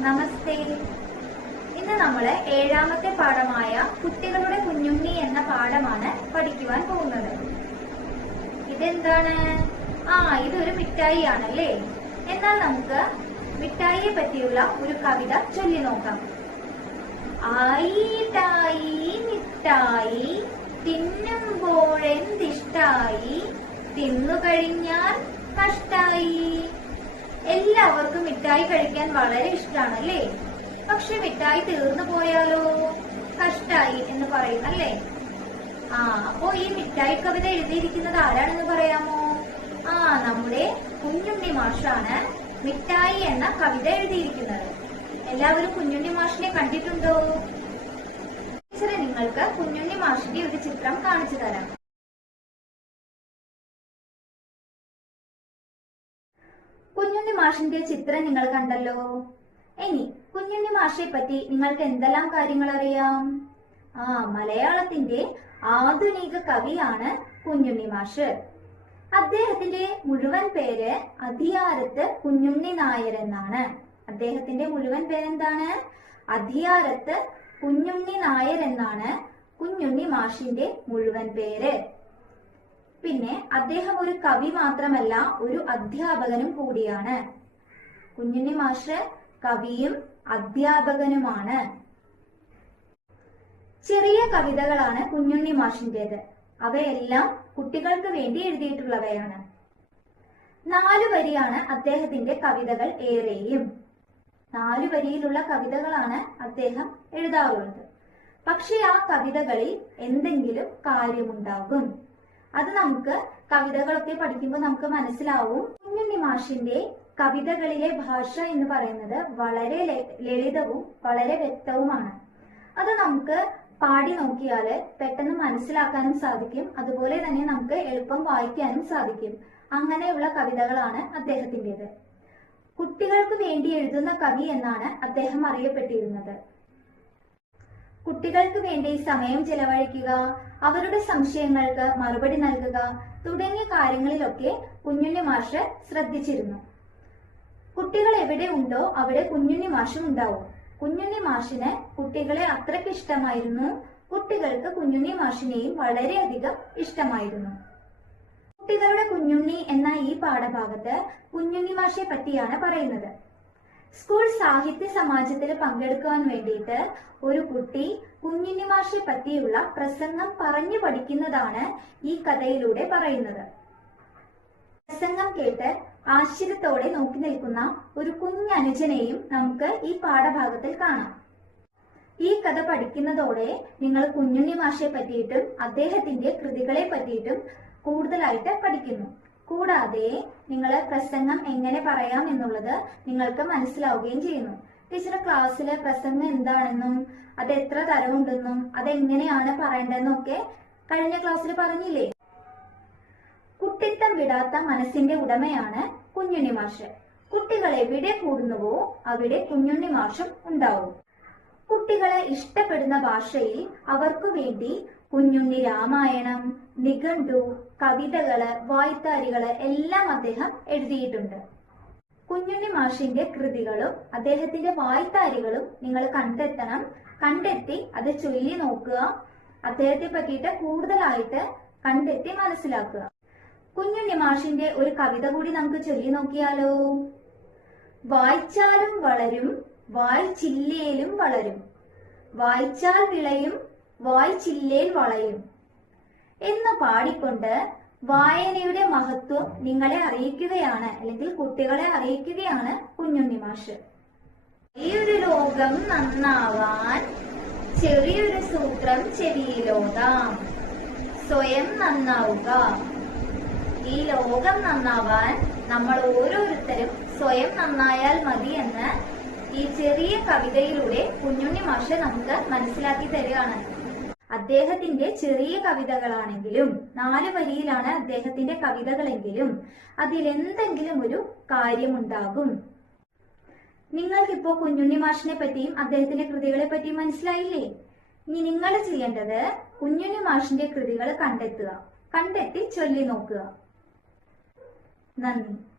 നമസ്തേ. ഇന്ന് നമ്മൾ ഏഴാമത്തെ പാഠമായ കുട്ടികളുടെ കുഞ്ഞുണ്ണി എന്ന പാഠമാണ് പഠിക്കുവാൻ പോകുന്നത്. ഇതെന്താണ്? ആ ഇതൊരു മിഠായി ആണല്ലേ എന്നാൽ നമുക്ക് മിഠായിയെ പറ്റിയുള്ള ഒരു കവിത ചൊല്ലി നോക്കാം. ആയി ടായി മിഠായി തിന്നുമ്പോഴെന്തിഷ്ടായി തിന്നു കഴിഞ്ഞാൽ കഷ്ടായി എല്ലാവർക്കും മിഠായി കഴിക്കാൻ വളരെ ഇഷ്ടമാണ് അല്ലേ പക്ഷെ മിഠായി തീർന്നു പോയാലോ? കഷ്ടായി എന്ന് പറയും അല്ലേ ആ അപ്പോ ഈ മിഠായി കവിത എഴുതിയിരിക്കുന്നത് ആരാണെന്ന് പറയാമോ? ആ നമ്മുടെ കുഞ്ഞുണ്ണി മാഷാണ് മിഠായി എന്ന കവിത എഴുതിയിരിക്കുന്നത്. എല്ലാവരും കുഞ്ഞുണ്ണി മാഷിനെ കണ്ടിട്ടുണ്ടോ? ടീച്ചറെ നിങ്ങൾക്ക് കുഞ്ഞുണ്ണി മാഷിന്റെ ഒരു ചിത്രം കാണിച്ചു തരാം. കുഞ്ഞുണ്ണി മാഷിന്റെ ചിത്രം നിങ്ങൾ കണ്ടല്ലോ. ഇനി കുഞ്ഞുണ്ണി മാഷെ പറ്റി നിങ്ങൾക്ക് എന്തെല്ലാം കാര്യങ്ങൾ അറിയാം? ആ മലയാളത്തിന്റെ ആധുനിക കവിയാണ് കുഞ്ഞുണ്ണി മാഷ്. അദ്ദേഹത്തിന്റെ മുഴുവൻ പേര് അധിയാരത്ത് കുഞ്ഞുണ്ണി നായർ എന്നാണ്. അദ്ദേഹത്തിന്റെ മുഴുവൻ പേരെന്താണ്? അധിയാരത്ത് കുഞ്ഞുണ്ണി നായർ എന്നാണ് കുഞ്ഞുണ്ണി മാഷിന്റെ മുഴുവൻ പേര്. പിന്നെ അദ്ദേഹം ഒരു കവി മാത്രമല്ല ഒരു അധ്യാപകനും കൂടിയാണ്. കുഞ്ഞുണ്ണി മാഷ് കവിയും അധ്യാപകനുമാണ്. ചെറിയ കവിതകളാണ് കുഞ്ഞുണ്ണി മാഷിന്റേത്. അവയെല്ലാം കുട്ടികൾക്ക് വേണ്ടി എഴുതിയിട്ടുള്ളവയാണ്. നാലു വരിയാണ് അദ്ദേഹത്തിന്റെ കവിതകൾ ഏറെയും. നാലു വരിയിലുള്ള കവിതകളാണ് അദ്ദേഹം എഴുതാറുള്ളത്. പക്ഷെ ആ കവിതകളിൽ എന്തെങ്കിലും കാര്യമുണ്ടാകും. അത് നമുക്ക് കവിതകളൊക്കെ പഠിക്കുമ്പോൾ നമുക്ക് മനസ്സിലാവും. കുഞ്ഞുണ്ണി മാഷിന്റെ കവിതകളിലെ ഭാഷ എന്ന് പറയുന്നത് വളരെ ലളിതവും വളരെ വ്യക്തവുമാണ്. അത് നമുക്ക് പാടി നോക്കിയാൽ പെട്ടെന്ന് മനസ്സിലാക്കാനും സാധിക്കും. അതുപോലെ തന്നെ നമുക്ക് എളുപ്പം വായിക്കാനും സാധിക്കും. അങ്ങനെയുള്ള കവിതകളാണ് അദ്ദേഹത്തിന്റെത്. കുട്ടികൾക്ക് വേണ്ടി എഴുതുന്ന കവി എന്നാണ് അദ്ദേഹം അറിയപ്പെട്ടിരുന്നത്. കുട്ടികൾക്ക് വേണ്ടി സമയം ചെലവഴിക്കുക അവരുടെ സംശയങ്ങൾക്ക് മറുപടി നൽകുക തുടങ്ങിയ കാര്യങ്ങളിലൊക്കെ കുഞ്ഞുണ്ണി മാഷ് ശ്രദ്ധിച്ചിരുന്നു. കുട്ടികൾ എവിടെ ഉണ്ടോ അവിടെ കുഞ്ഞുണ്ണി മാഷും ഉണ്ടാവും. കുഞ്ഞുണ്ണി മാഷിന് കുട്ടികളെ അത്രയ്ക്ക് ഇഷ്ടമായിരുന്നു. കുട്ടികൾക്ക് കുഞ്ഞുണ്ണി മാഷിനെയും വളരെയധികം ഇഷ്ടമായിരുന്നു. കുട്ടികളുടെ കുഞ്ഞുണ്ണി എന്ന ഈ പാഠഭാഗത്ത് കുഞ്ഞുണ്ണി മാഷെ പറ്റിയാണ് പറയുന്നത്. സ്കൂൾ സാഹിത്യ സമാജത്തിൽ പങ്കെടുക്കാൻ വേണ്ടിയിട്ട് ഒരു കുട്ടി കുഞ്ഞുണ്ണി മാഷെ പറ്റിയുള്ള പ്രസംഗം പറഞ്ഞു പഠിക്കുന്നതാണ് ഈ കഥയിലൂടെ പറയുന്നത്. പ്രസംഗം കേട്ട് ആശ്ചര്യത്തോടെ നോക്കി നിൽക്കുന്ന ഒരു കുഞ്ഞനുജനെയും നമുക്ക് ഈ പാഠഭാഗത്തിൽ കാണാം. ഈ കഥ പഠിക്കുന്നതോടെ നിങ്ങൾ കുഞ്ഞുണ്ണി മാഷെ പറ്റിയിട്ടും അദ്ദേഹത്തിന്റെ കൃതികളെ പറ്റിയിട്ടും കൂടുതലായിട്ട് പഠിക്കുന്നു. കൂടാതെ നിങ്ങൾ പ്രസംഗം എങ്ങനെ പറയാം എന്നുള്ളത് നിങ്ങൾക്ക് മനസ്സിലാവുകയും ചെയ്യുന്നു. ടീച്ചർ ക്ലാസ്സിലെ പ്രസംഗം എന്താണെന്നും അത് എത്ര തരമുണ്ടെന്നും അതെങ്ങനെയാണ് പറയേണ്ടതെന്നും ഒക്കെ കഴിഞ്ഞ ക്ലാസ്സിൽ പറഞ്ഞില്ലേ? കുട്ടിത്തം വിടാത്ത മനസ്സിന്റെ ഉടമയാണ് കുഞ്ഞുണ്ണി മാഷ്. കുട്ടികൾ എവിടെ കൂടുന്നുവോ അവിടെ കുഞ്ഞുണ്ണി മാഷും ഉണ്ടാവും. കുട്ടികളെ ഇഷ്ടപ്പെടുന്ന ഭാഷയിൽ അവർക്കു വേണ്ടി കുഞ്ഞുണ്ണി രാമായണം നിഘണ്ടു കവിതകൾ വായ്ത്താരികൾ എല്ലാം അദ്ദേഹം എഴുതിയിട്ടുണ്ട്. കുഞ്ഞുണ്ണി മാഷിന്റെ കൃതികളും അദ്ദേഹത്തിന്റെ വായ്ത്താരികളും നിങ്ങൾ കണ്ടെത്തണം. കണ്ടെത്തി അത് ചൊല്ലി നോക്കുക. അദ്ദേഹത്തെ പറ്റിയിട്ട് കൂടുതലായിട്ട് കണ്ടെത്തി മനസ്സിലാക്കുക. കുഞ്ഞുണ്ണി മാഷിന്റെ ഒരു കവിത കൂടി നമുക്ക് ചൊല്ലി നോക്കിയാലോ? വായിച്ചാലും വളരും വായിച്ചില്ലേലും വളരും. വായിച്ചാൽ വിളയും വായിച്ചില്ലേൽ വളയും. എന്ന് പാടിക്കൊണ്ട് വായനയുടെ മഹത്വം നിങ്ങളെ അറിയിക്കുകയാണ് അല്ലെങ്കിൽ കുട്ടികളെ അറിയിക്കുകയാണ് കുഞ്ഞുണ്ണി മാഷ്. ഈ ഒരു ലോകം നന്നാവാൻ ചെറിയൊരു സൂത്രം ചെവിയിലോതാം സ്വയം നന്നാവുക. ഈ ലോകം നന്നാവാൻ നമ്മൾ ഓരോരുത്തരും സ്വയം നന്നായാൽ മതി എന്ന് ഈ ചെറിയ കവിതയിലൂടെ കുഞ്ഞുണ്ണി മാഷ് നമുക്ക് മനസ്സിലാക്കി തരികയാണ്. അദ്ദേഹത്തിന്റെ ചെറിയ കവിതകളാണെങ്കിലും നാല് വരിയിലാണ് അദ്ദേഹത്തിന്റെ കവിതകളെങ്കിലും അതിൽ എന്തെങ്കിലും ഒരു കാര്യമുണ്ടാകും. നിങ്ങൾക്കിപ്പോ കുഞ്ഞുണ്ണി മാഷിനെ പറ്റിയും അദ്ദേഹത്തിന്റെ കൃതികളെ പറ്റിയും മനസ്സിലായില്ലേ? ഇനി നിങ്ങൾ ചെയ്യേണ്ടത് കുഞ്ഞുണ്ണി മാഷിന്റെ കൃതികൾ കണ്ടെത്തുക. കണ്ടെത്തി ചൊല്ലി നോക്കുക. നന്ദി.